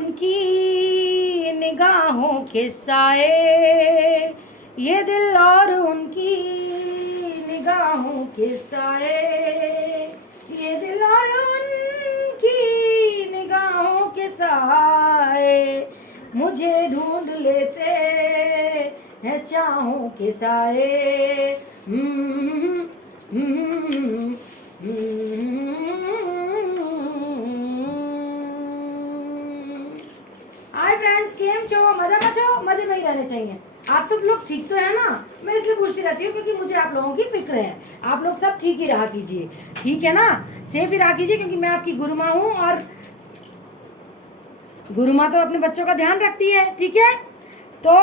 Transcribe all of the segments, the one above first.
उनकी निगाहों के साए, ये दिल और उनकी निगाहों के साए, ये दिल और उनकी निगाहों के साए, मुझे ढूंढ लेते हैं चाहों के साए। हाय फ्रेंड्स, केम छो? मजे में ही रहने चाहिए। आप सब लोग ठीक तो है ना? मैं इसलिए पूछती रहती हूँ क्योंकि मुझे आप लोगों की फिक्र है। आप लोग सब ठीक ही रहा कीजिए, ठीक है ना? सेफ ही रहा कीजिए, क्योंकि मैं आपकी गुरु माँ हूँ और गुरु माँ तो अपने बच्चों का ध्यान रखती है, ठीक है? तो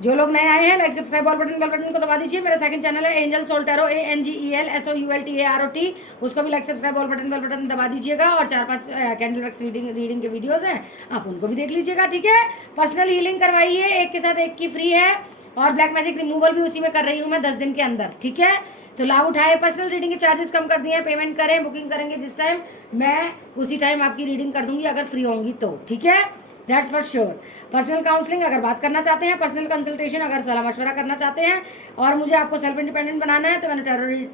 जो लोग नए आए हैं, लाइक सब्सक्राइब बेल बटन को दबा दीजिए। मेरा सेकंड चैनल है angel soul tarot, ANGEL SOULTAROT, उसको भी लाइक सब्सक्राइब बेल बटन दबा दीजिएगा। और 4-5 कैंडल वैक्स रीडिंग के वीडियोस हैं, आप उनको भी देख लीजिएगा, ठीक है? पर्सनल हीलिंग करवाइए, एक के साथ एक की फ्री है। और ब्लैक मैजिक रिमूवल भी उसी में कर रही हूँ मैं 10 दिन के अंदर, ठीक है? तो लाभ उठाए। पर्सनल रीडिंग के चार्जेस कम कर दिए हैं, पेमेंट करें, बुकिंग करेंगे जिस टाइम, मैं उसी टाइम आपकी रीडिंग कर दूंगी अगर फ्री होंगी तो, ठीक है? That's for sure. Personal counselling अगर बात करना चाहते हैं, पर्सनल कंसल्टेशन अगर सलाह मशवरा करना चाहते हैं, और मुझे आपको सेल्फ इंडिपेंडेंट बनाना है, तो मैंने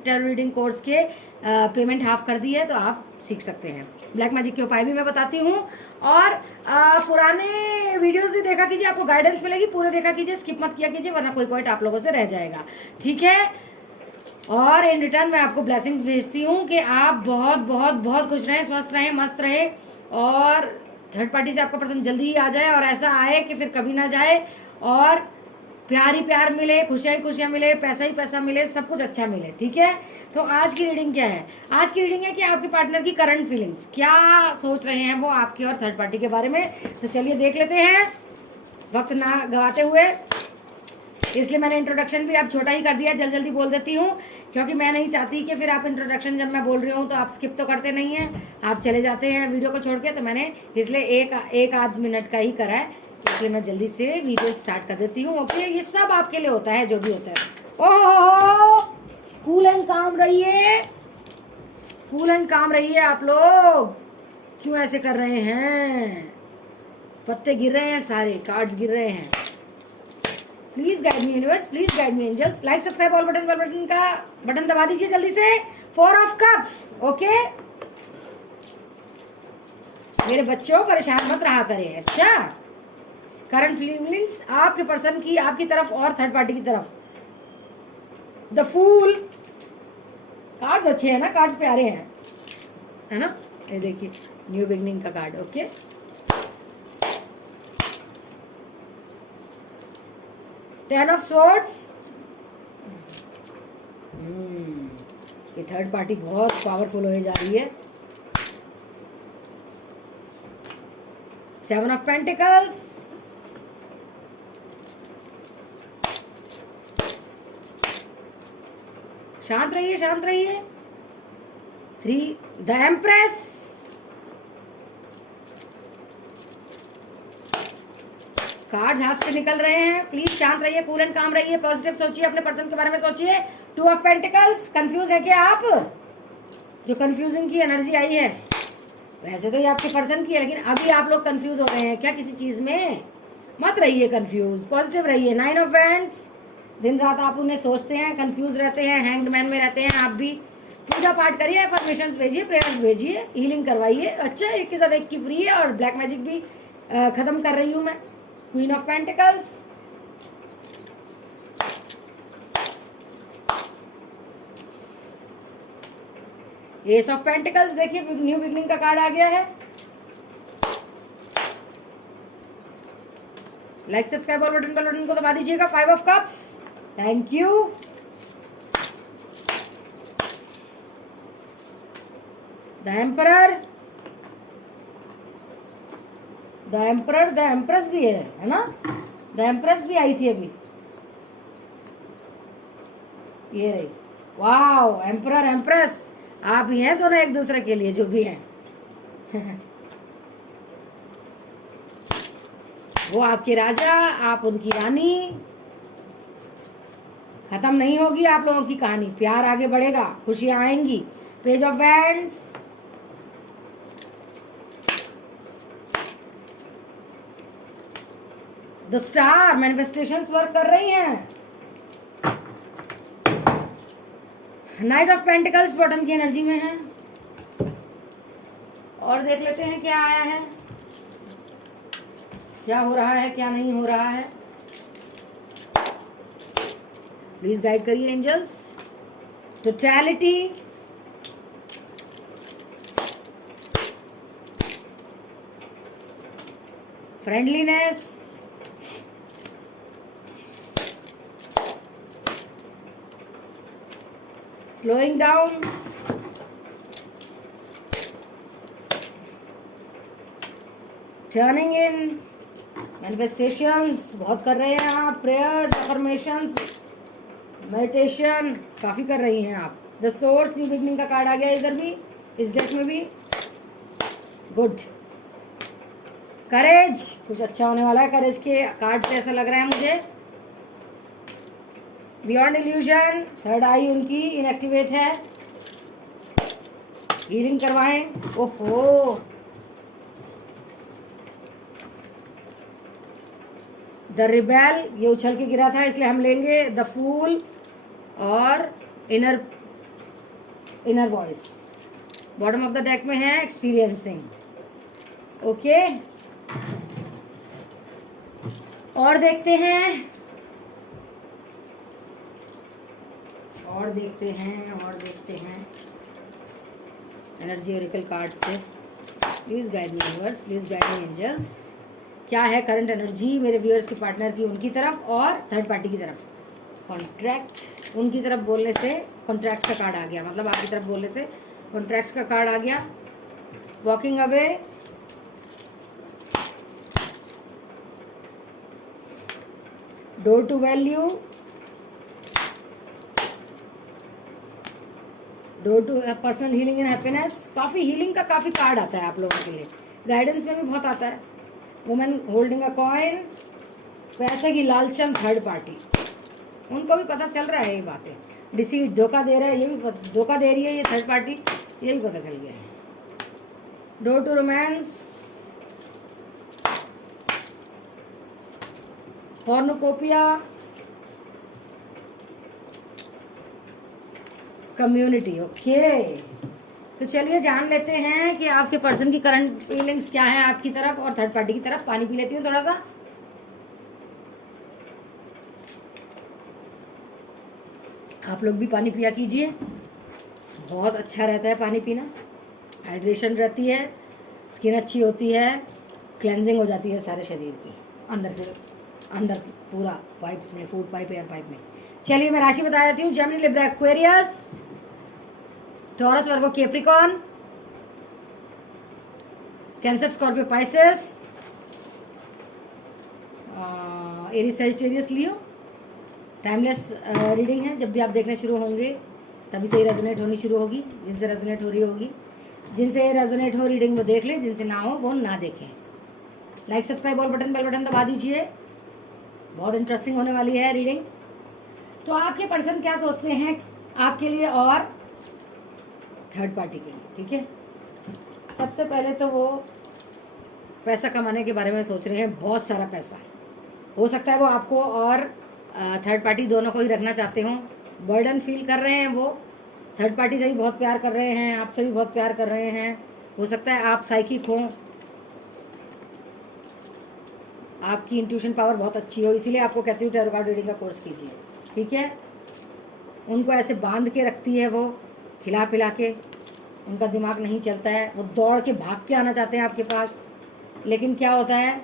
टैरो रीडिंग कोर्स के पेमेंट हाफ कर दी है, तो आप सीख सकते हैं। ब्लैक मैजिक के उपाय भी मैं बताती हूँ। और पुराने वीडियोस भी देखा कीजिए, आपको गाइडेंस मिलेगी, पूरे देखा कीजिए, स्किप मत किया कीजिए, वरना कोई पॉइंट आप लोगों से रह जाएगा, ठीक है? और इन रिटर्न मैं आपको ब्लेसिंग्स भेजती हूँ कि आप बहुत बहुत बहुत खुश रहें, स्वस्थ रहें, मस्त रहें, और थर्ड पार्टी से आपका पर्सन जल्दी ही आ जाए, और ऐसा आए कि फिर कभी ना जाए, और प्यार ही प्यार मिले, खुशियाँ ही खुशियाँ मिले, पैसा ही पैसा मिले, सब कुछ अच्छा मिले, ठीक है? तो आज की रीडिंग क्या है? आज की रीडिंग है कि आपके पार्टनर की करंट फीलिंग्स क्या सोच रहे हैं वो आपके और थर्ड पार्टी के बारे में। तो चलिए देख लेते हैं, वक्त ना गवाते हुए। इसलिए मैंने इंट्रोडक्शन भी अब छोटा ही कर दिया, जल्दी बोल देती हूँ, क्योंकि मैं नहीं चाहती कि फिर आप इंट्रोडक्शन जब मैं बोल रही हूँ तो आप स्किप तो करते नहीं हैं, आप चले जाते हैं वीडियो को छोड़ के। तो मैंने इसलिए एक आध मिनट का ही करा है, इसलिए मैं जल्दी से वीडियो स्टार्ट कर देती हूँ। ओके, ये सब आपके लिए होता है जो भी होता है। ओहो, कूल एंड काम रहिए, कूल एंड काम रहिए। आप लोग क्यों ऐसे कर रहे हैं? पत्ते गिर रहे हैं, सारे कार्ड्स गिर रहे हैं। Please guide me universe, please guide me angels. Like subscribe all button का बटन दबा दीजिए जल्दी से। 4 ऑफ कप्स, ओके? मेरे बच्चों परेशान मत रहा करें, अच्छा? करंट फीलिंग्स आपके पर्सन की आपकी तरफ और थर्ड पार्टी की तरफ। द फूल, कार्ड्स अच्छे हैं ना, कार्ड्स प्यारे हैं, है ना? ये देखिए, न्यू बिगनिंग का card, okay? Ten of swords, ये थर्ड पार्टी बहुत पावरफुल होने जा रही है। 7 ऑफ पेंटिकल्स, शांत रहिए, शांत रहिए। 3 द एम्प्रेस, कार्ड हाथ से निकल रहे हैं। प्लीज शांत रहिए, कूल एंड काम रहिए, पॉजिटिव सोचिए, अपने पर्सन के बारे में सोचिए। 2 ऑफ पेंटिकल्स, कंफ्यूज है क्या आप? जो कंफ्यूजिंग की एनर्जी आई है, वैसे तो ये आपके पर्सन की है, लेकिन अभी आप लोग कंफ्यूज हो रहे हैं क्या किसी चीज में? मत रहिए कंफ्यूज, पॉजिटिव रहिए। 9 ऑफ वैंड्स, दिन रात आप उन्हें सोचते हैं, कंफ्यूज रहते हैं, हैंग्ड मैन में रहते हैं आप भी। पूजा पाठ करिए, अफर्मेशंस भेजिए, प्रेयर्स भेजिए, हीलिंग करवाइए। अच्छा, एक के साथ एक की फ्री है, और ब्लैक मैजिक भी खत्म कर रही हूँ मैं। Queen of pentacles, S of pentacles, देखिए न्यू बिगनिंग का कार्ड आ गया है। लाइक सब्सक्राइब और बटन को दबा दीजिएगा। 5 of cups, thank you. The emperor, the emperor, the empress भी है ना? द एम्प्रेस भी आई थी अभी, ये रही। वाओ, एम्परर एम्प्रेस, आप ही हैं दोनों एक दूसरे के लिए, जो भी हैं। वो आपके राजा, आप उनकी रानी। खत्म नहीं होगी आप लोगों की कहानी, प्यार आगे बढ़ेगा, खुशियां आएंगी। Page of wands, the star, manifestations work कर रही हैं। नाइट ऑफ पेंटिकल्स बॉटम की एनर्जी में है। और देख लेते हैं क्या आया है, क्या हो रहा है, क्या नहीं हो रहा है। प्लीज गाइड करिए angels. Totality, friendliness, slowing down, turning in, manifestations बहुत कर रहे हैं आप, प्रेयर्स, अफर्मेशंस, मेडिटेशन काफ़ी कर रही हैं आप। द सोर्स, न्यू बिगनिंग का कार्ड आ गया इधर भी, इस डेक में भी। गुड। करेज, कुछ अच्छा होने वाला है करेज के कार्ड से ऐसा लग रहा है मुझे। बियॉन्ड इल्यूजन, थर्ड आई उनकी इनएक्टिवेट है, हीलिंग करवाएं। ओहो, द रिबेल, ये उछल के गिरा था इसलिए हम लेंगे। द फूल और inner voice bottom of the deck में है, एक्सपीरियंसिंग। ओके, और देखते हैं, और देखते हैं, और देखते हैं एनर्जी ओरेकल कार्ड से। Please guide me viewers, please guide me angels. क्या है करंट एनर्जी मेरे व्यूअर्स के पार्टनर की उनकी तरफ और थर्ड पार्टी की तरफ। कॉन्ट्रैक्ट, उनकी तरफ बोलने से कॉन्ट्रैक्ट का कार्ड आ गया, मतलब आपकी तरफ बोलने से कॉन्ट्रैक्ट का कार्ड आ गया। Walking away, door to value, door to personal healing and happiness. काफ़ी हीलिंग का काफ़ी कार्ड आता है आप लोगों के लिए, गाइडेंस में भी बहुत आता है। वुमेन होल्डिंग अ कॉइन, पैसे की लालचन थर्ड पार्टी, उनको भी पता चल रहा है ये बातें। डिसीट, धोखा दे रहा है, ये भी धोखा दे रही है ये थर्ड पार्टी, ये भी पता चल गया है। Door to romance, cornucopia, community. Okay, तो चलिए जान लेते हैं कि आपके पर्सन की करंट फीलिंग्स क्या है आपकी तरफ और थर्ड पार्टी की तरफ। पानी पी लेती हूँ थोड़ा सा। आप लोग भी पानी पिया कीजिए, बहुत अच्छा रहता है पानी पीना, हाइड्रेशन रहती है, स्किन अच्छी होती है, क्लेंजिंग हो जाती है सारे शरीर की अंदर से अंदर पूरा, पाइप्स में, फूड पाइप, एयर पाइप में। चलिए मैं राशि बता देती हूँ। Gemini, Libra, Aquarius, Taurus, Virgo, Capricorn, Cancer, Scorpio, Pisces, Aries, Sagittarius, Leo. Timeless reading है, जब भी आप देखने शुरू होंगे तभी से ही रेजोनेट होनी शुरू होगी। जिनसे रेजोनेट हो रही होगी, जिनसे रेजोनेट हो रीडिंग वो देख लें, जिनसे ना हो वो ना देखें। लाइक, सब्सक्राइब और बेल बटन दबा दीजिए, बहुत इंटरेस्टिंग होने वाली है रीडिंग। तो आपके पर्सन क्या सोचते हैं आपके लिए और थर्ड पार्टी के लिए, ठीक है। सबसे पहले तो वो पैसा कमाने के बारे में सोच रहे हैं, बहुत सारा पैसा। हो सकता है वो आपको और थर्ड पार्टी दोनों को ही रखना चाहते हों, बर्डन फील कर रहे हैं वो। थर्ड पार्टी से भी बहुत प्यार कर रहे हैं, आपसे भी बहुत प्यार कर रहे हैं। हो सकता है आप साइकिक हों, आपकी इंट्यूशन पावर बहुत अच्छी हो, इसीलिए आपको कहती हूँ टैरो कार्ड रीडिंग का कोर्स कीजिए, ठीक है। उनको ऐसे बांध के रखती है वो, खिला पिला के, उनका दिमाग नहीं चलता है, वो दौड़ के भाग के आना चाहते हैं आपके पास। लेकिन क्या होता है,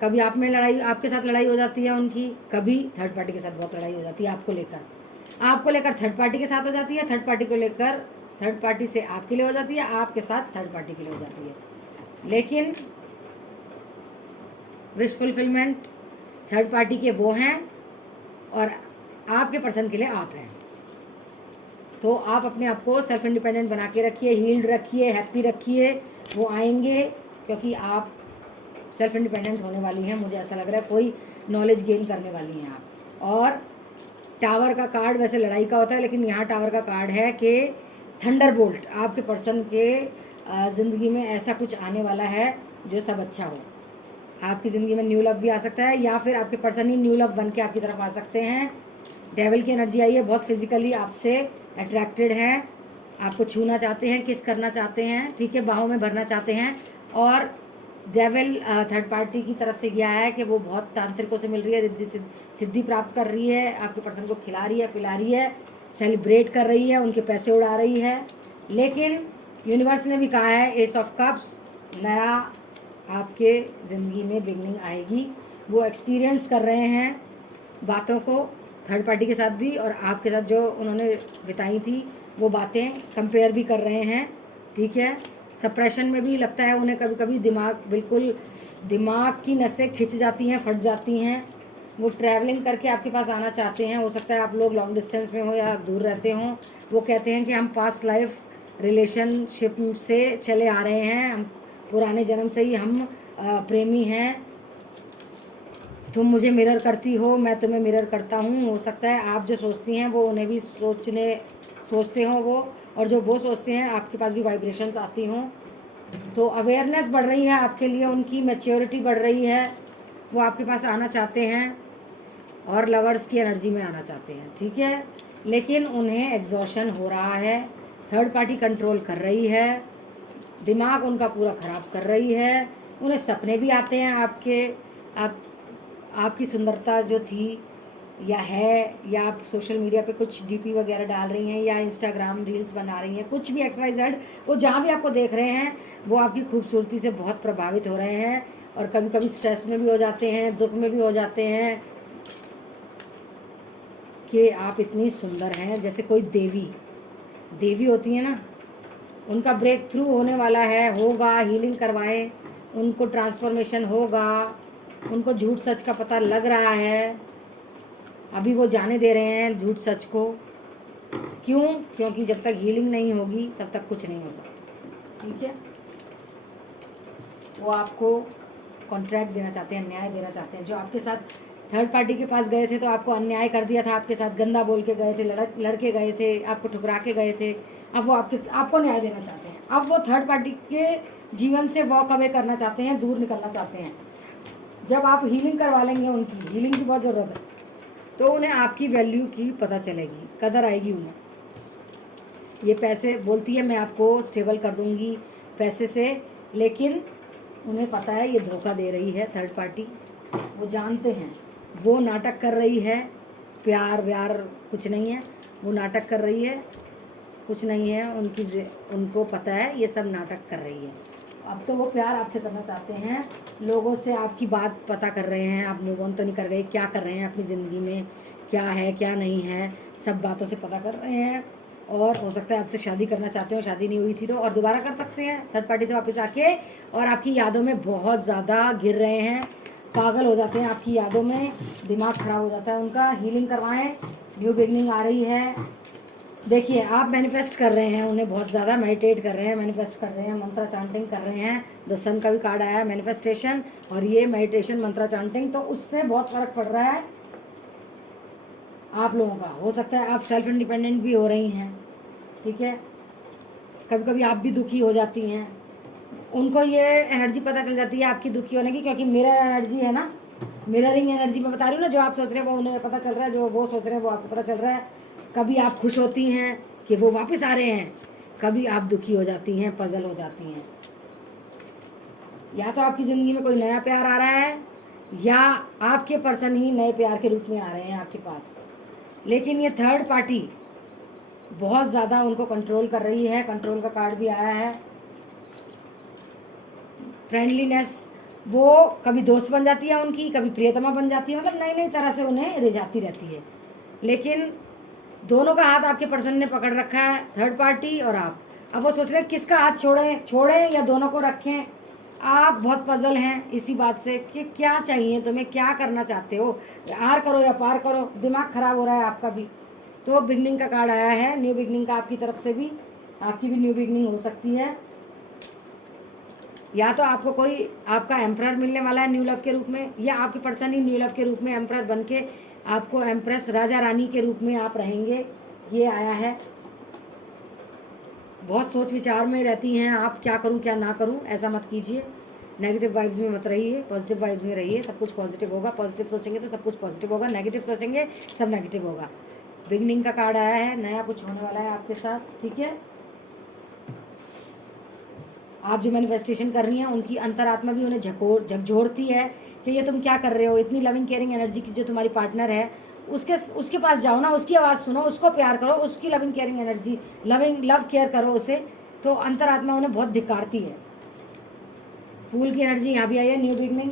कभी आप में लड़ाई, आपके साथ लड़ाई हो जाती है उनकी, कभी थर्ड पार्टी के साथ बहुत लड़ाई हो जाती है आपको लेकर थर्ड पार्टी के साथ हो जाती है, थर्ड पार्टी को लेकर थर्ड पार्टी से आपके लिए हो जाती है, आपके साथ थर्ड पार्टी के लिए हो जाती है। लेकिन विश फुलफिलमेंट थर्ड पार्टी के वो हैं और आपके पर्सन के लिए आप हैं। तो आप अपने आप को सेल्फ इंडिपेंडेंट बना के रखिए, हील्ड रखिए, हैप्पी रखिए, वो आएंगे, क्योंकि आप सेल्फ इंडिपेंडेंट होने वाली हैं। मुझे ऐसा लग रहा है कोई नॉलेज गेन करने वाली हैं आप। और टावर का कार्ड वैसे लड़ाई का होता है, लेकिन यहाँ टावर का कार्ड है कि थंडरबोल्ट, आपके पर्सन के ज़िंदगी में ऐसा कुछ आने वाला है जो सब अच्छा हो। आपकी ज़िंदगी में न्यू लव भी आ सकता है, या फिर आपके पर्सन ही न्यू लव बन के आपकी तरफ आ सकते हैं। डेविल की एनर्जी आई है, बहुत फिजिकली आपसे अट्रैक्टेड है, आपको छूना चाहते हैं, किस करना चाहते हैं, ठीक है, बाहों में भरना चाहते हैं। और डेविल थर्ड पार्टी की तरफ से गया है कि वो बहुत तांत्रिकों से मिल रही है, रिद्धि सिद्धि प्राप्त कर रही है, आपके पर्सन को खिला रही है, पिला रही है, सेलिब्रेट कर रही है, उनके पैसे उड़ा रही है। लेकिन यूनिवर्स ने भी कहा है एस ऑफ कप्स, नया आपके ज़िंदगी में बिगनिंग आएगी। वो एक्सपीरियंस कर रहे हैं बातों को, थर्ड पार्टी के साथ भी और आपके साथ जो उन्होंने बिताई थी वो बातें कंपेयर भी कर रहे हैं, ठीक है। सप्रेशन में भी लगता है उन्हें, कभी कभी दिमाग की नसें खिंच जाती हैं, फट जाती हैं। वो ट्रैवलिंग करके आपके पास आना चाहते हैं, हो सकता है आप लोग लॉन्ग डिस्टेंस में हो या दूर रहते हों। वो कहते हैं कि हम पास्ट लाइफ रिलेशनशिप से चले आ रहे हैं, हम पुराने जन्म से ही हम प्रेमी हैं, तुम मुझे मिरर करती हो, मैं तुम्हें मिरर करता हूँ। हो सकता है आप जो सोचती हैं वो उन्हें भी सोचते हों वो, और जो वो सोचते हैं आपके पास भी वाइब्रेशंस आती हों। तो अवेयरनेस बढ़ रही है आपके लिए, उनकी मैच्योरिटी बढ़ रही है, वो आपके पास आना चाहते हैं और लवर्स की एनर्जी में आना चाहते हैं, ठीक है। लेकिन उन्हें एग्जॉशन हो रहा है, थर्ड पार्टी कंट्रोल कर रही है, दिमाग उनका पूरा ख़राब कर रही है। उन्हें सपने भी आते हैं आपकी सुंदरता जो थी या है, या आप सोशल मीडिया पे कुछ डीपी वगैरह डाल रही हैं या इंस्टाग्राम रील्स बना रही हैं, कुछ भी XYZ, वो जहाँ भी आपको देख रहे हैं वो आपकी खूबसूरती से बहुत प्रभावित हो रहे हैं और कभी कभी स्ट्रेस में भी हो जाते हैं, दुख में भी हो जाते हैं कि आप इतनी सुंदर हैं। जैसे कोई देवी होती है ना, उनका ब्रेक थ्रू होने वाला है, होगा, हीलिंग करवाएं, उनको ट्रांसफॉर्मेशन होगा, उनको झूठ सच का पता लग रहा है, अभी वो जाने दे रहे हैं झूठ सच को। क्यों? क्योंकि जब तक हीलिंग नहीं होगी तब तक कुछ नहीं हो सकता, ठीक है। वो आपको कॉन्ट्रैक्ट देना चाहते हैं, न्याय देना चाहते हैं। जो आपके साथ थर्ड पार्टी के पास गए थे तो आपको अन्याय कर दिया था, आपके साथ गंदा बोल के गए थे, लड़के गए थे, आपको ठुकरा के गए थे, अब वो आपको न्याय देना चाहते हैं। अब वो थर्ड पार्टी के जीवन से वॉक अवे करना चाहते हैं, दूर निकलना चाहते हैं। जब आप हीलिंग करवा लेंगे, उनकी हीलिंग की बहुत ज़रूरत है, तो उन्हें आपकी वैल्यू की पता चलेगी, कदर आएगी उन्हें। ये पैसे बोलती है मैं आपको स्टेबल कर दूंगी पैसे से, लेकिन उन्हें पता है ये धोखा दे रही है थर्ड पार्टी। वो जानते हैं वो नाटक कर रही है, प्यार व्यार कुछ नहीं है, वो नाटक कर रही है, कुछ नहीं है। उनको पता है ये सब नाटक कर रही है। अब तो वो प्यार आपसे करना चाहते हैं, लोगों से आपकी बात पता कर रहे हैं, आप मूव ऑन तो नहीं कर गए, क्या कर रहे हैं अपनी ज़िंदगी में, क्या है क्या नहीं है, सब बातों से पता कर रहे हैं। और हो सकता है आपसे शादी करना चाहते हो, शादी नहीं हुई थी तो, और दोबारा कर सकते हैं थर्ड पार्टी से वापस आके, और आपकी यादों में बहुत ज़्यादा गिर रहे हैं, पागल हो जाते हैं आपकी यादों में, दिमाग ख़राब हो जाता है उनका। हीलिंग करवाएं, न्यू बिगनिंग आ रही है। देखिए आप मैनिफेस्ट कर रहे हैं उन्हें, बहुत ज़्यादा मेडिटेट कर रहे हैं, मैनिफेस्ट कर रहे हैं, मंत्रा चांटिंग कर रहे हैं। द सन का भी कार्ड आया है, मैनिफेस्टेशन और ये मेडिटेशन मंत्रा चांटिंग, तो उससे बहुत फ़र्क पड़ रहा है आप लोगों का। हो सकता है आप सेल्फ इंडिपेंडेंट भी हो रही हैं, ठीक है। कभी कभी आप भी दुखी हो जाती हैं, उनको ये एनर्जी पता चल जाती है आपकी दुखी होने की, क्योंकि मिरर एनर्जी है ना, मिररिंग एनर्जी में बता रही हूँ ना, जो आप सोच रहे हैं वो उन्हें पता चल रहा है, जो वो सोच रहे हैं वो आपको पता चल रहा है। कभी आप खुश होती हैं कि वो वापस आ रहे हैं, कभी आप दुखी हो जाती हैं, पजल हो जाती हैं। या तो आपकी ज़िंदगी में कोई नया प्यार आ रहा है, या आपके पर्सन ही नए प्यार के रूप में आ रहे हैं आपके पास। लेकिन ये थर्ड पार्टी बहुत ज़्यादा उनको कंट्रोल कर रही है, कंट्रोल का कार्ड भी आया है। फ्रेंडलीनेस, वो कभी दोस्त बन जाती है उनकी, कभी प्रियतमा बन जाती है, मतलब नई नई तरह से उन्हें रिझाती रहती है। लेकिन दोनों का हाथ आपके पर्सन ने पकड़ रखा है, थर्ड पार्टी और आप। अब वो सोच रहे हैं किसका हाथ छोड़ें या दोनों को रखें। आप बहुत पजल हैं इसी बात से कि क्या चाहिए तुम्हें, क्या करना चाहते हो, आर करो या पार करो, दिमाग ख़राब हो रहा है आपका भी। तो बिगनिंग का कार्ड आया है, न्यू बिगनिंग का आपकी तरफ से भी, आपकी भी न्यू बिगनिंग हो सकती है। या तो आपको कोई आपका एम्परर मिलने वाला है न्यू लव के रूप में, या आपके पर्सन ही न्यू लव के रूप में एम्परर बन के आपको एम्प्रेस राजा रानी के रूप में आप रहेंगे, ये आया है। बहुत सोच विचार में रहती हैं आप, क्या करूं क्या ना करूं, ऐसा मत कीजिए। नेगेटिव वाइब्स में मत रहिए, पॉजिटिव वाइब्स में रहिए। सब कुछ पॉजिटिव होगा, पॉजिटिव सोचेंगे तो सब कुछ पॉजिटिव होगा, नेगेटिव सोचेंगे सब नेगेटिव होगा। बिगनिंग का कार्ड आया है, नया कुछ होने वाला है आपके साथ, ठीक है। आप जो मैनिफेस्टेशन कर रही हैं उनकी अंतरात्मा भी उन्हें झकझोरती है कि ये तुम क्या कर रहे हो। इतनी लविंग केयरिंग एनर्जी की जो तुम्हारी पार्टनर है उसके पास जाओ ना, उसकी आवाज़ सुनो, उसको प्यार करो, उसकी loving caring energy, love care करो उसे, तो अंतरात्मा उन्हें बहुत धिक्कारती है। फूल की एनर्जी यहाँ भी आई है, न्यू बिगनिंग।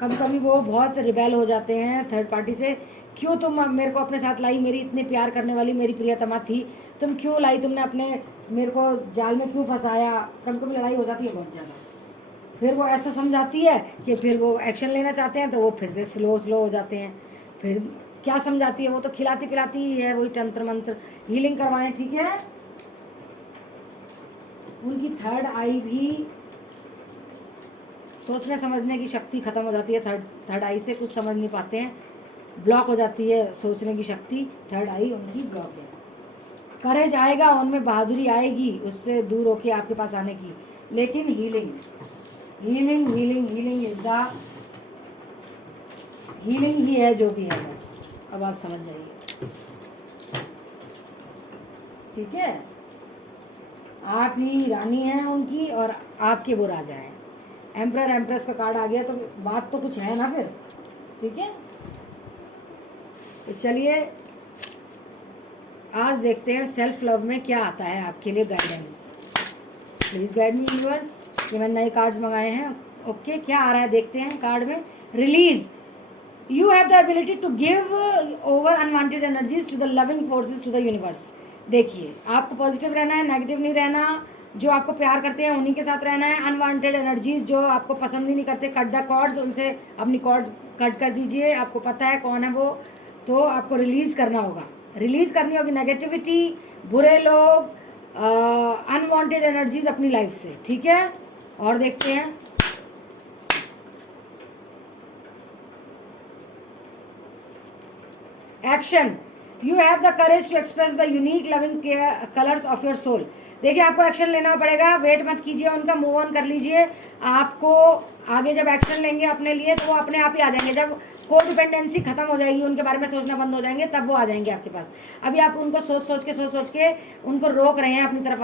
कभी कभी वो बहुत रिबेल हो जाते हैं थर्ड पार्टी से, क्यों तुम मेरे को अपने साथ लाई, मेरी इतने प्यार करने वाली मेरी प्रियतमा थी, तुम क्यों लाई, तुमने अपने मेरे को जाल में क्यों फंसाया। कभी कभी लड़ाई हो जाती है बहुत ज़्यादा। फिर वो ऐसा समझाती है कि फिर वो एक्शन लेना चाहते हैं तो वो फिर से स्लो हो जाते हैं। फिर क्या समझाती है, वो तो खिलाती पिलाती ही है, वही तंत्र मंत्र हीलिंग करवाएं, ठीक है। उनकी थर्ड आई भी, सोचने समझने की शक्ति खत्म हो जाती है थर्ड आई से, कुछ समझ नहीं पाते हैं, ब्लॉक हो जाती है सोचने की शक्ति, थर्ड आई उनकी ब्लॉक है। करेज आएगा उनमें, बहादुरी आएगी उससे दूर होके आपके पास आने की, लेकिन healing healing healing healing is the healing ही है जो भी है, बस अब आप समझ जाइए, ठीक है। आप ही रानी हैं उनकी और आपके वो राजा हैं। एम्परर एम्प्रेस का कार्ड आ गया तो बात तो कुछ है ना फिर, ठीक है। तो चलिए आज देखते हैं सेल्फ लव में क्या आता है आपके लिए guidance. Please guide me universe. ये मैंने नए कार्ड्स मंगाए हैं, ओके। क्या आ रहा है देखते हैं कार्ड में। Release, you have the ability to give over unwanted energies to the loving forces to the universe. देखिए आपको पॉजिटिव रहना है, नेगेटिव नहीं रहना। जो आपको प्यार करते हैं उन्हीं के साथ रहना है। अनवांटेड एनर्जीज जो आपको पसंद ही नहीं करते, कट द कॉर्ड्स, उनसे अपनी कॉर्ड कट कर दीजिए। आपको पता है कौन है वो, तो आपको रिलीज करना होगा, रिलीज करनी होगी नेगेटिविटी, बुरे लोग, अनवांटेड एनर्जीज अपनी लाइफ से, ठीक है। और देखते हैं action, you have the courage to express the unique loving colours of your soul. देखिए आपको एक्शन लेना पड़ेगा, वेट मत कीजिए उनका, मूव ऑन कर लीजिए। आपको आगे जब एक्शन लेंगे अपने लिए तो वो अपने आप ही आ जाएंगे। जब को डिपेंडेंसी खत्म हो जाएगी, उनके बारे में सोचना बंद हो जाएंगे, तब वो आ जाएंगे आपके पास। अभी आप उनको सोच सोच के उनको रोक रहे हैं अपनी तरफ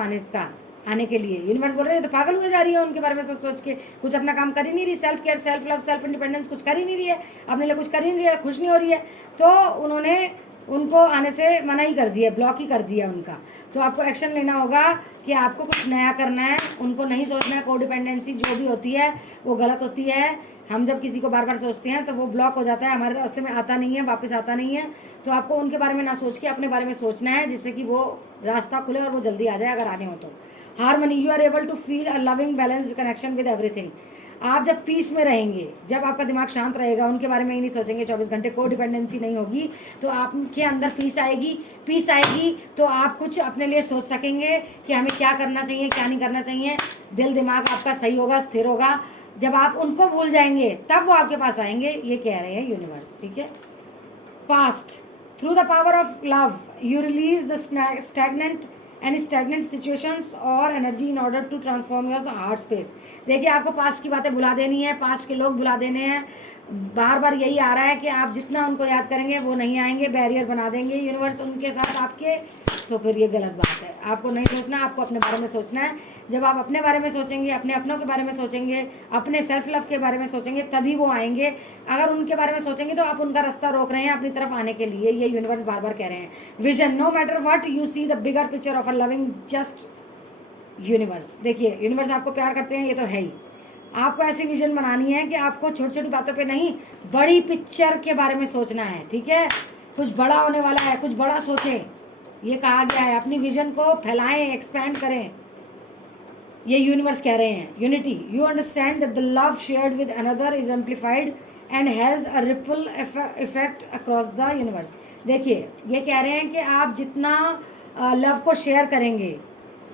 आने के लिए। यूनिवर्स बोल रहे हैं तो पागल हुए जा रही है, उनके बारे में सोच के कुछ अपना काम कर ही नहीं रही। Self care, self love, self independence कुछ कर ही नहीं रही है, अपने लिए कुछ कर ही नहीं रही है, खुश नहीं हो रही है, तो उन्होंने उनको आने से मना ही कर दिया, ब्लॉक ही कर दिया उनका। तो आपको एक्शन लेना होगा कि आपको कुछ नया करना है, उनको नहीं सोचना है। कोडिपेंडेंसी जो भी होती है वो गलत होती है। हम जब किसी को बार बार सोचते हैं तो वो ब्लॉक हो जाता है, हमारे रास्ते में आता नहीं है, वापस आता नहीं है। तो आपको उनके बारे में ना सोच के अपने बारे में सोचना है, जिससे कि वो रास्ता खुले और वो जल्दी आ जाए अगर आने हो तो। Harmony, you are able to feel a loving balanced connection with everything. आप जब पीस में रहेंगे, जब आपका दिमाग शांत रहेगा, उनके बारे में ही नहीं सोचेंगे 24 घंटे, को डिपेंडेंसी नहीं होगी, तो आपके अंदर पीस आएगी तो आप कुछ अपने लिए सोच सकेंगे कि हमें क्या करना चाहिए, क्या नहीं करना चाहिए। दिल दिमाग आपका सही होगा, स्थिर होगा। जब आप उनको भूल जाएंगे तब वो आपके पास आएंगे, ये कह रहे हैं यूनिवर्स, ठीक है। Past, through the power of love you release the stagnant situations और energy in order to transform your heart space. देखिए आपको पास्ट की बातें भुला देनी है, पास्ट के लोग भुला देने हैं। बार बार यही आ रहा है कि आप जितना उनको याद करेंगे वो नहीं आएंगे, बैरियर बना देंगे यूनिवर्स उनके साथ आपके, तो फिर ये गलत बात है। आपको नहीं सोचना, आपको अपने बारे में सोचना है। जब आप अपने बारे में सोचेंगे, अपने अपनों के बारे में सोचेंगे, अपने सेल्फ लव के बारे में सोचेंगे, तभी वो आएंगे। अगर उनके बारे में सोचेंगे तो आप उनका रास्ता रोक रहे हैं अपनी तरफ आने के लिए, ये यूनिवर्स बार बार कह रहे हैं। Vision, no matter what you see the bigger picture of a loving just universe. देखिए यूनिवर्स आपको प्यार करते हैं, ये तो है ही। आपको ऐसी विजन बनानी है कि आपको छोटी छोटी बातों पे नहीं, बड़ी पिक्चर के बारे में सोचना है, ठीक है। कुछ बड़ा होने वाला है, कुछ बड़ा सोचें, ये कहा गया है। अपनी विजन को फैलाएं, एक्सपैंड करें, ये यूनिवर्स कह रहे हैं। Unity, you understand that the love shared with another is amplified and has a ripple effect across the universe. देखिए ये कह रहे हैं कि आप जितना लव को शेयर करेंगे,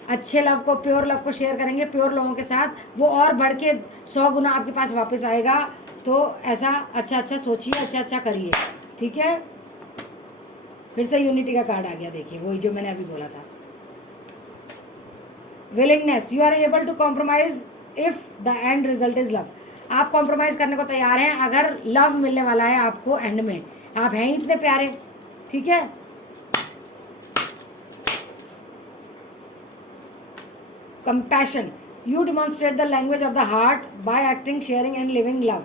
अच्छे लव को, प्योर लव को शेयर करेंगे प्योर लोगों के साथ, वो और बढ़ के 100 गुना आपके पास वापस आएगा। तो ऐसा अच्छा सोचिए, अच्छा करिए, ठीक है। फिर से यूनिटी का कार्ड आ गया, देखिए वही जो मैंने अभी बोला था। Willingness, you are able to compromise if the end result is love. आप कॉम्प्रोमाइज करने को तैयार हैं अगर लव मिलने वाला है आपको एंड में। आप हैं ही इतने प्यारे, ठीक है। Compassion, you demonstrate the language of the heart by acting, sharing and living love.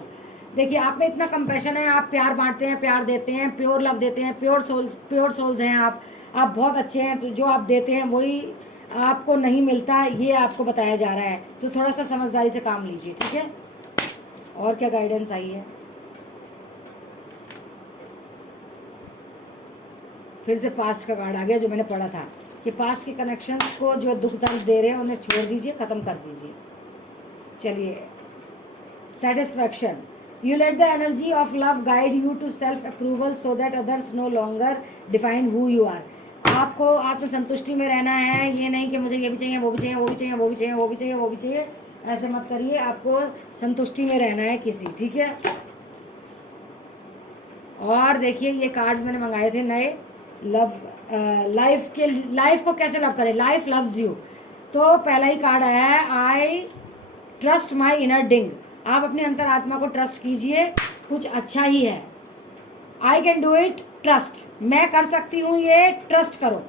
देखिए आप में इतना कंपैशन है, आप प्यार बांटते हैं, प्यार देते हैं, प्योर लव देते हैं, प्योर सोल्स हैं आप बहुत अच्छे हैं। तो जो आप देते हैं वही आपको नहीं मिलता, ये आपको बताया जा रहा है। तो थोड़ा सा समझदारी से काम लीजिए, ठीक है। और क्या गाइडेंस आई है? फिर से पास्ट का कार्ड आ गया जो मैंने पढ़ा था कि पास्ट के कनेक्शंस को जो दुख दर्द दे रहे हैं उन्हें छोड़ दीजिए, ख़त्म कर दीजिए। चलिए, satisfaction, you let the energy of love guide you to self approval so that others no longer define who you are. आपको आत्मसंतुष्टि में रहना है, ये नहीं कि मुझे ये भी चाहिए, वो भी चाहिए, वो भी चाहिए, वो भी चाहिए, वो भी चाहिए, वो भी चाहिए, ऐसे मत करिए। आपको संतुष्टि में रहना है किसी, ठीक है। और देखिए ये कार्ड्स मैंने मंगाए थे नए, लव लाइफ को कैसे लव करें, लाइफ लव्स यू। तो पहला ही कार्ड आया है, आई ट्रस्ट माई इनर डिंग। आप अपने अंतर आत्मा को ट्रस्ट कीजिए, कुछ अच्छा ही है। I can do it, trust, मैं कर सकती हूँ ये, ट्रस्ट करो।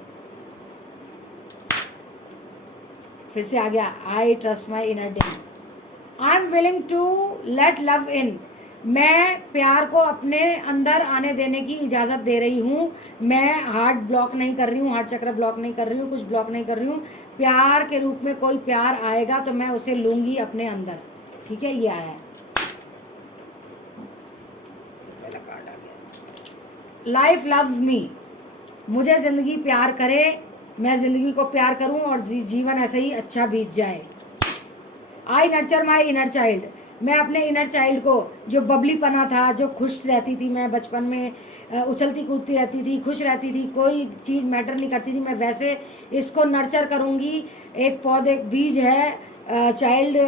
फिर से आ गया, I trust my inner being. I am willing to let love in, मैं प्यार को अपने अंदर आने देने की इजाज़त दे रही हूँ। मैं हार्ट ब्लॉक नहीं कर रही हूँ, हार्ट चक्र ब्लॉक नहीं कर रही हूँ, कुछ ब्लॉक नहीं कर रही हूँ। प्यार के रूप में कोई प्यार आएगा तो मैं उसे लूँगी अपने अंदर, ठीक है। ये आया है, लाइफ लव्स मी, मुझे ज़िंदगी प्यार करे, मैं ज़िंदगी को प्यार करूँ और जीवन ऐसे ही अच्छा बीत जाए। आई नर्चर माई इनर चाइल्ड, मैं अपने इनर चाइल्ड को, जो बबली पना था, जो खुश रहती थी, मैं बचपन में उछलती कूदती रहती थी, खुश रहती थी, कोई चीज़ मैटर नहीं करती थी, मैं वैसे इसको नर्चर करूँगी। एक पौधे बीज है चाइल्ड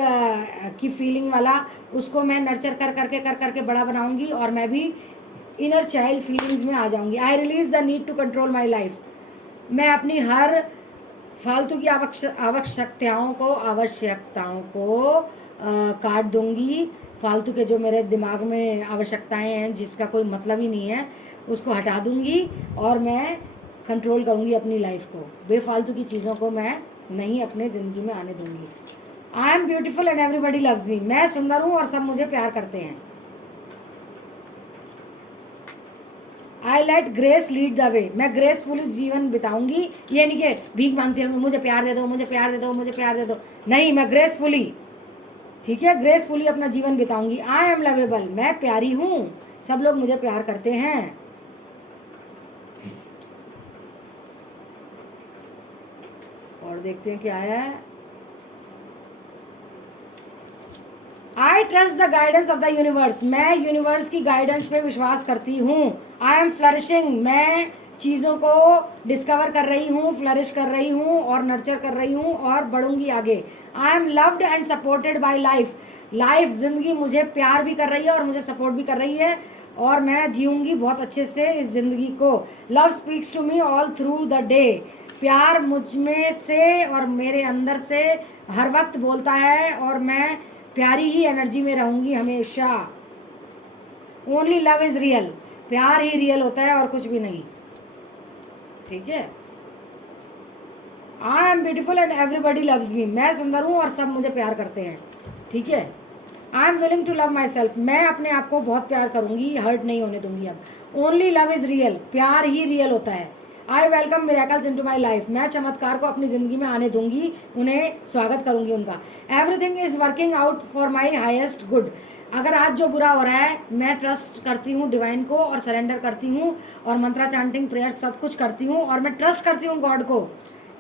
की फीलिंग वाला, उसको मैं नर्चर कर करके बड़ा बनाऊँगी और मैं भी इनर चाइल्ड फीलिंग्स में आ जाऊँगी। I release the need to control my life, मैं अपनी हर फालतू की आवश्यकताओं को काट दूंगी। फालतू के जो मेरे दिमाग में आवश्यकताएं हैं जिसका कोई मतलब ही नहीं है, उसको हटा दूंगी और मैं कंट्रोल करूंगी अपनी लाइफ को। बेफालतू की चीज़ों को मैं नहीं अपने ज़िंदगी में आने दूंगी। I am beautiful and everybody loves me, मैं सुंदर हूँ और सब मुझे प्यार करते हैं। I let grace lead the way, मैं ग्रेसफुली जीवन बिताऊंगी। ये नहीं कि भीख मांगती रहूँगी, मुझे प्यार दे दो, मुझे प्यार दे दो, मुझे प्यार दे दो, नहीं, मैं ग्रेसफुली, ठीक है, ग्रेसफुली अपना जीवन बिताऊंगी। आई एम लवेबल, मैं प्यारी हूँ, सब लोग मुझे प्यार करते हैं। और देखते हैं क्या आया है। I trust the guidance of the universe, मैं यूनिवर्स की गाइडेंस पे विश्वास करती हूँ। आई एम फ्लरिशिंग, मैं चीज़ों को डिस्कवर कर रही हूँ, फ्लरिश कर रही हूँ और नर्चर कर रही हूँ और बढ़ूंगी आगे। I am loved and supported by life, ज़िंदगी मुझे प्यार भी कर रही है और मुझे सपोर्ट भी कर रही है और मैं जीऊँगी बहुत अच्छे से इस ज़िंदगी को। Love speaks to me all through the day, प्यार मुझ में से और मेरे अंदर से हर वक्त बोलता है और मैं प्यारी ही एनर्जी में रहूँगी हमेशा। ओनली लव इज़ रियल, प्यार ही रियल होता है और कुछ भी नहीं, ठीक है। I M beautiful and everybody loves me, मैं सुंदर हूँ और सब मुझे प्यार करते हैं, ठीक है। I am willing to love my self, मैं अपने आप को बहुत प्यार करूँगी, हर्ट नहीं होने दूंगी अब। ओनली लव इज़ रियल, प्यार ही रियल होता है। I welcome miracles into my life, मैं चमत्कार को अपनी ज़िंदगी में आने दूंगी, उन्हें स्वागत करूंगी उनका। Everything is working out for my highest good, अगर आज जो बुरा हो रहा है मैं ट्रस्ट करती हूँ डिवाइन को और सरेंडर करती हूँ और मंत्रा चांटिंग प्रेयर सब कुछ करती हूँ और मैं ट्रस्ट करती हूँ गॉड को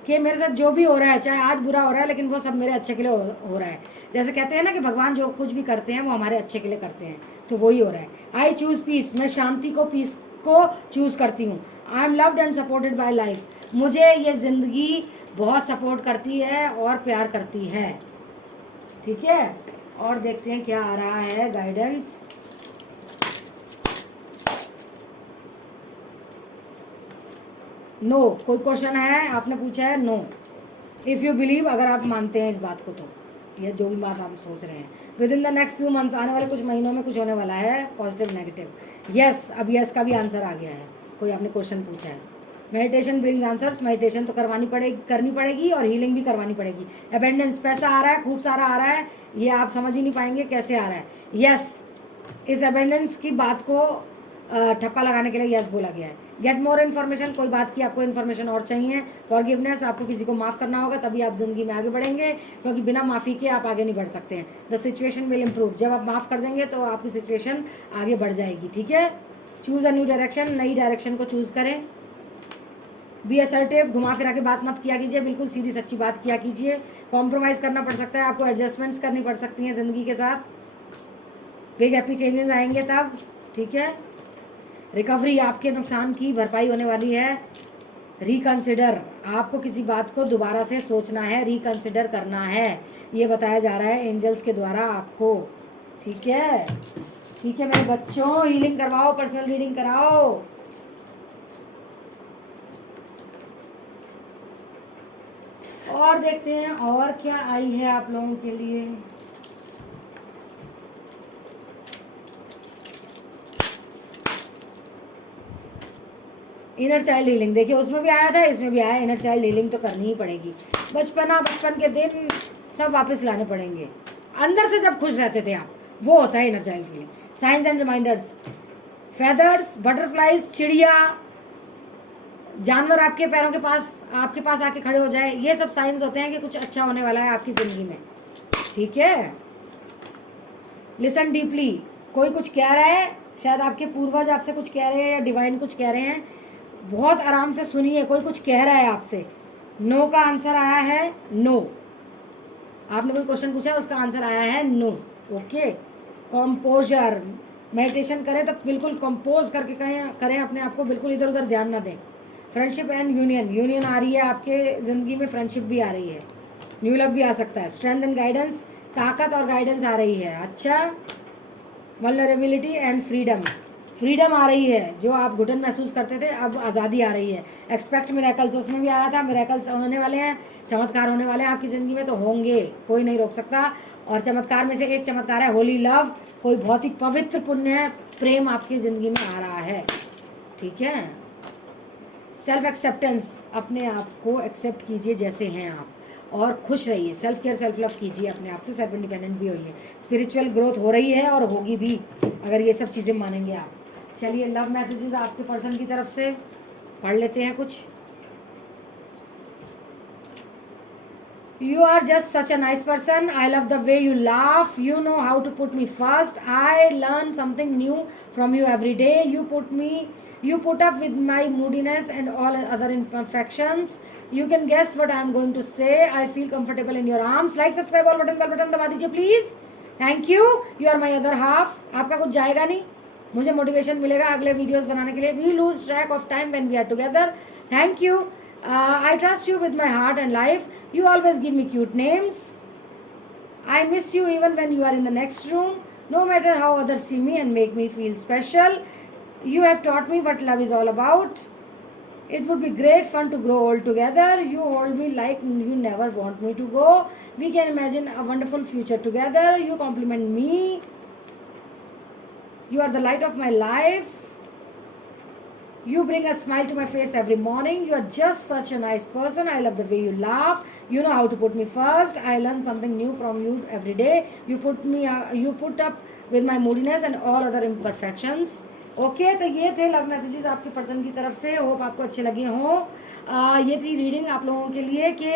कि मेरे साथ जो भी हो रहा है, चाहे आज बुरा हो रहा है लेकिन वो सब मेरे अच्छे के लिए हो रहा है। जैसे कहते हैं ना कि भगवान जो कुछ भी करते हैं वो हमारे अच्छे के लिए करते हैं, तो वही हो रहा है। आई चूज़ पीस, मैं शांति को, पीस को चूज़ करती हूँ। I am loved and supported by life, मुझे ये ज़िंदगी बहुत सपोर्ट करती है और प्यार करती है, ठीक है। और देखते हैं क्या आ रहा है गाइडेंस। नो, कोई क्वेश्चन है आपने पूछा है, नो। इफ़ यू बिलीव, अगर आप मानते हैं इस बात को तो या जो भी बात आप सोच रहे हैं। With in the next few months, आने वाले कुछ महीनों में कुछ होने वाला है पॉजिटिव नेगेटिव। यस, अब यस का भी आंसर आ गया है। कोई आपने क्वेश्चन पूछा है। मेडिटेशन ब्रिंग्स आंसर्स, मेडिटेशन तो करनी पड़ेगी और हीलिंग भी करवानी पड़ेगी। अबेंडेंस, पैसा आ रहा है, खूब सारा आ रहा है, ये आप समझ ही नहीं पाएंगे कैसे आ रहा है। यस, इस अबेंडेंस की बात को ठप्पा लगाने के लिए यस बोला गया है। गेट मोर इन्फॉर्मेशन, कोई बात की आपको इन्फॉर्मेशन और चाहिए। फॉरगिवनेस, आपको किसी को माफ़ करना होगा तभी आप ज़िंदगी में आगे बढ़ेंगे, क्योंकि बिना माफ़ी के आप आगे नहीं बढ़ सकते हैं। द सिचुएशन विल इम्प्रूव, जब आप माफ़ कर देंगे तो आपकी सिचुएशन आगे बढ़ जाएगी। ठीक है, चूज़ अ न्यू डायरेक्शन, नई डायरेक्शन को चूज़ करें। बी असर्टिव, घुमा फिरा के बात मत किया कीजिए, बिल्कुल सीधी सच्ची बात किया कीजिए। कॉम्प्रोमाइज़ करना पड़ सकता है आपको, एडजस्टमेंट्स करनी पड़ सकती हैं ज़िंदगी के साथ, बिग हैप्पी चेंजेस आएंगे तब। ठीक है, रिकवरी, आपके नुकसान की भरपाई होने वाली है। रिकंसिडर, आपको किसी बात को दोबारा से सोचना है, रिकंसिडर करना है, ये बताया जा रहा है एंजल्स के द्वारा आपको। ठीक है, ठीक है मेरे बच्चों, हीलिंग करवाओ, पर्सनल रीडिंग कराओ। और देखते हैं और क्या आई है आप लोगों के लिए। इनर चाइल्ड हीलिंग, देखिए उसमें भी आया था, इसमें भी आया। इनर चाइल्ड हीलिंग तो करनी ही पड़ेगी। बचपन के दिन सब वापस लाने पड़ेंगे। अंदर से जब खुश रहते थे आप, वो होता है inner child healing. Signs and reminders, feathers, butterflies, चिड़िया, जानवर आपके पैरों के पास, आपके पास आके खड़े हो जाए, ये सब साइंस होते हैं कि कुछ अच्छा होने वाला है आपकी ज़िंदगी में। ठीक है, लिसन डीपली, कोई कुछ कह रहा है, शायद आपके पूर्वज आपसे कुछ कह रहे हैं या डिवाइन कुछ कह रहे हैं, बहुत आराम से सुनिए। कोई कुछ कह रहा है आपसे। नो का आंसर आया है, नो। आपने कोई क्वेश्चन पूछा है, उसका आंसर आया है नो। ओके, कंपोजर, मेडिटेशन करें तो बिल्कुल कंपोज करके करें अपने आप को, बिल्कुल इधर उधर ध्यान ना दें। फ्रेंडशिप एंड यूनियन, यूनियन आ रही है आपके ज़िंदगी में, फ्रेंडशिप भी आ रही है, न्यू लव भी आ सकता है। स्ट्रेंथ एंड गाइडेंस, ताकत और गाइडेंस आ रही है। अच्छा, वल्नरेबिलिटी एंड फ्रीडम, फ्रीडम आ रही है। जो आप घुटन महसूस करते थे, अब आज़ादी आ रही है। एक्सपेक्ट मिरेकल्स, उसमें भी आया था, मिरेकल्स होने वाले हैं, चमत्कार होने वाले हैं आपकी ज़िंदगी में, तो होंगे, कोई नहीं रोक सकता। और चमत्कार में से एक चमत्कार है होली लव, कोई बहुत ही पवित्र पुण्य प्रेम आपकी ज़िंदगी में आ रहा है। ठीक है, सेल्फ एक्सेप्टेंस, अपने आप को एक्सेप्ट कीजिए जैसे हैं आप, और खुश रहिए। सेल्फ केयर, सेल्फ लव कीजिए अपने आप से, सेल्फ इंडिपेंडेंट भी होइए। स्पिरिचुअल ग्रोथ हो रही है और होगी भी, अगर ये सब चीज़ें मानेंगे आप। चलिए, लव मैसेजेस आपके पर्सन की तरफ से पढ़ लेते हैं कुछ। You are just such a nice person. I love the way you laugh. You know how to put me first. I learn something new from you every day. You put up with my moodiness and all other imperfections. You can guess what I am going to say. I feel comfortable in your arms. Like, subscribe, all button दबा दीजिए please. Thank you. You are my other half. आपका कुछ जाएगा नहीं, मुझे motivation मिलेगा अगले videos बनाने के लिए। We lose track of time when we are together. Thank you. I trust you with my heart and life. You always give me cute names. I miss you even when you are in the next room. No matter how others see me and make me feel special. You have taught me what love is all about. It would be great fun to grow old together. You hold me like you never want me to go. We can imagine a wonderful future together. You compliment me. You are the light of my life. You bring a smile to my face every morning. You are just such a nice person. I love the way you laugh. You know how to put me first. I learn something new from you every day. You put up with my moodiness and all other imperfections. Okay, तो ये थे love messages आपके person की तरफ से। Hope आपको अच्छे लगे हों। ये थी रीडिंग आप लोगों के लिए कि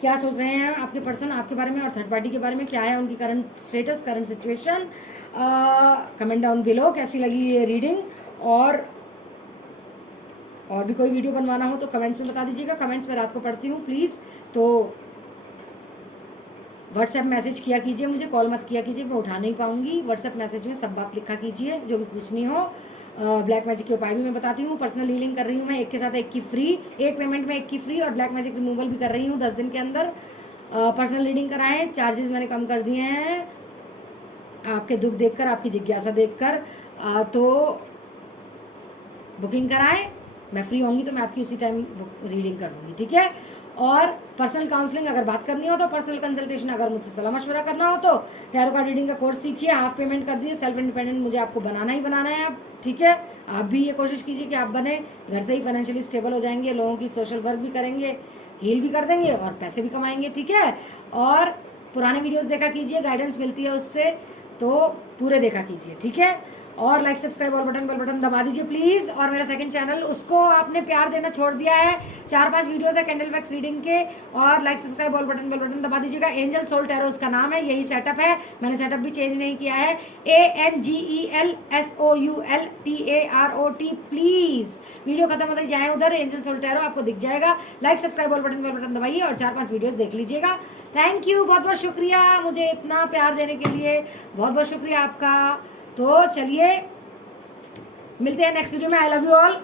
क्या सोच रहे हैं आपके पर्सन आपके बारे में, और थर्ड पार्टी के बारे में, क्या है उनकी current status, current situation. Comment down below कैसी लगी ये रीडिंग, और भी कोई वीडियो बनवाना हो तो कमेंट्स में बता दीजिएगा। कमेंट्स में रात को पढ़ती हूँ प्लीज़, तो व्हाट्सएप मैसेज किया कीजिए मुझे, कॉल मत किया कीजिए, मैं उठा नहीं पाऊँगी। व्हाट्सएप मैसेज में सब बात लिखा कीजिए जो भी पूछनी हो। ब्लैक मैजिक के उपाय भी मैं बताती हूँ। पर्सनल हीलिंग कर रही हूँ मैं, एक के साथ एक की फ्री, एक पेमेंट में एक की फ्री, और ब्लैक मैजिक रिमूवल भी कर रही हूँ 10 दिन के अंदर। पर्सनल रीडिंग कराएँ, चार्जेस मैंने कम कर दिए हैं आपके दुख देखकर, आपकी जिज्ञासा देखकर। तो बुकिंग कराएं, मैं फ्री होंगी तो मैं आपकी उसी टाइम रीडिंग कर दूँगी। ठीक है, और पर्सनल काउंसलिंग अगर बात करनी हो तो पर्सनल कंसल्टेशन, अगर मुझसे सलाह मशवरा करना हो तो टैरो कार्ड रीडिंग का कोर्स सीखिए, हाफ पेमेंट कर दिए। सेल्फ इंडिपेंडेंट मुझे आपको बनाना ही बनाना है अब, ठीक है। आप भी ये कोशिश कीजिए कि आप बने, घर से ही फाइनेंशियली स्टेबल हो जाएंगे, लोगों की सोशल वर्क भी करेंगे, हील भी कर देंगे और पैसे भी कमाएंगे, ठीक है। और पुराने वीडियोस देखा कीजिए, गाइडेंस मिलती है उससे, तो पूरे देखा कीजिए, ठीक है। और लाइक सब्सक्राइब और बेल बटन दबा दीजिए प्लीज़। और मेरा सेकंड चैनल, उसको आपने प्यार देना छोड़ दिया है, 4-5 वीडियोस है कैंडल वैक्स रीडिंग के, और लाइक सब्सक्राइब और बेल बटन दबा दीजिएगा। एंजल सोल टैरो उसका नाम है, यही सेटअप है, मैंने सेटअप भी चेंज नहीं किया है। ANGELSOULTAROT। प्लीज़ वीडियो खत्म होते जाए उधर, एंजल सोल टैरो आपको दिख जाएगा। लाइक सब्सक्राइब और बेल बटन दबाइए और 4-5 वीडियोस देख लीजिएगा। थैंक यू, बहुत बहुत शुक्रिया मुझे इतना प्यार देने के लिए, बहुत बहुत शुक्रिया आपका। तो चलिए मिलते हैं नेक्स्ट वीडियो में। I love you all,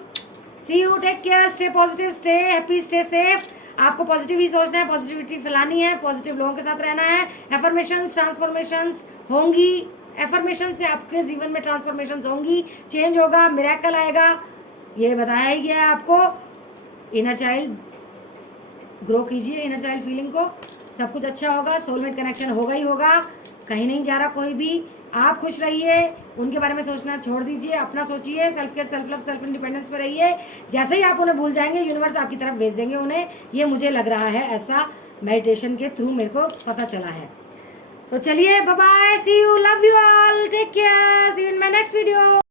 see you, take care, stay positive, stay happy, stay safe. आपको पॉजिटिव ही सोचना है, पॉजिटिविटी फैलानी है, पॉजिटिव लोगों के साथ रहना है। एफर्मेशंस, ट्रांसफॉर्मेशंस होंगी, एफर्मेशन से आपके जीवन में ट्रांसफॉर्मेशंस होंगी, चेंज होगा, मिरेकल आएगा, ये बताया ही गया है आपको। इनर चाइल्ड ग्रो कीजिए, इनर चाइल्ड फीलिंग को, सब कुछ अच्छा होगा, सोलमेट कनेक्शन होगा ही होगा, कहीं नहीं जा रहा कोई भी। आप खुश रहिए, उनके बारे में सोचना छोड़ दीजिए, अपना सोचिए, self care, self love, self independence पे रहिए। जैसे ही आप उन्हें भूल जाएंगे, यूनिवर्स आपकी तरफ भेज देंगे उन्हें, ये मुझे लग रहा है, ऐसा मेडिटेशन के थ्रू मेरे को पता चला है। तो चलिए, bye bye, see you, love you all, take care, see you in my next video.